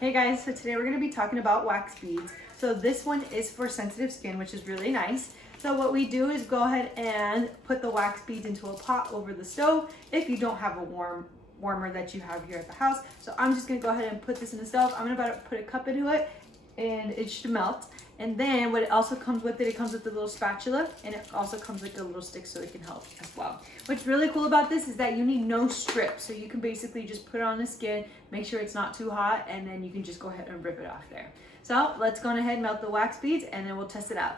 Hey guys, so today we're going to be talking about wax beads. So this one is for sensitive skin, which is really nice. So what we do is go ahead and put the wax beads into a pot over the stove if you don't have a warmer that you have here at the house. So I'm just going to go ahead and put this in the stove. I'm about to put a cup into it and it should melt. And then what it also comes with it comes with a little spatula, and it also comes like a little stick so it can help as well. What's really cool about this is that you need no strip. So you can basically just put it on the skin, make sure it's not too hot, and then you can just go ahead and rip it off there. So let's go ahead and melt the wax beads and then we'll test it out.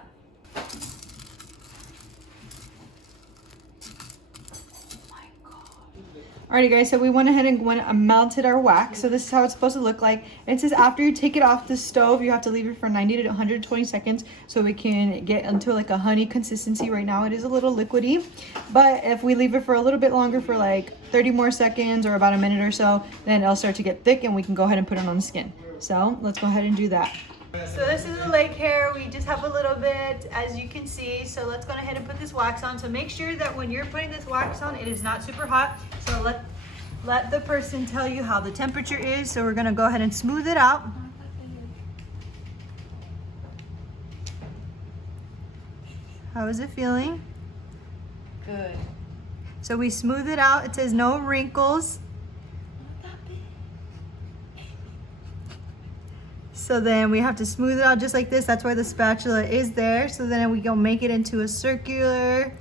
Alrighty guys, so we went ahead and melted our wax. So this is how it's supposed to look like. It says after you take it off the stove, you have to leave it for 90 to 120 seconds so we can get into like a honey consistency. Right now it is a little liquidy, but if we leave it for a little bit longer, for like 30 more seconds or about a minute or so, then it'll start to get thick and we can go ahead and put it on the skin. So let's go ahead and do that. So this is the leg hair. We just have a little bit, as you can see. So let's go ahead and put this wax on. So make sure that when you're putting this wax on, it is not super hot. So let the person tell you how the temperature is. So we're gonna go ahead and smooth it out. How is it feeling? Good. So we smooth it out. It says no wrinkles. So then we have to smooth it out just like this. That's why the spatula is there. So then we go make it into a circular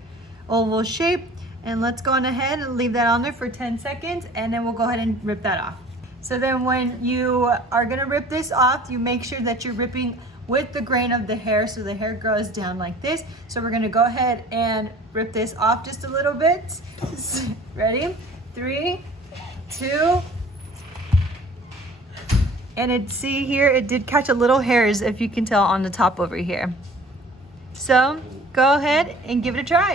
oval shape. And let's go on ahead and leave that on there for 10 seconds. And then we'll go ahead and rip that off. So then when you are gonna rip this off, you make sure that you're ripping with the grain of the hair so the hair grows down like this. So we're gonna go ahead and rip this off just a little bit. Ready? 3, 2, and see here, it did catch a little hairs, if you can tell, on the top over here. So go ahead and give it a try.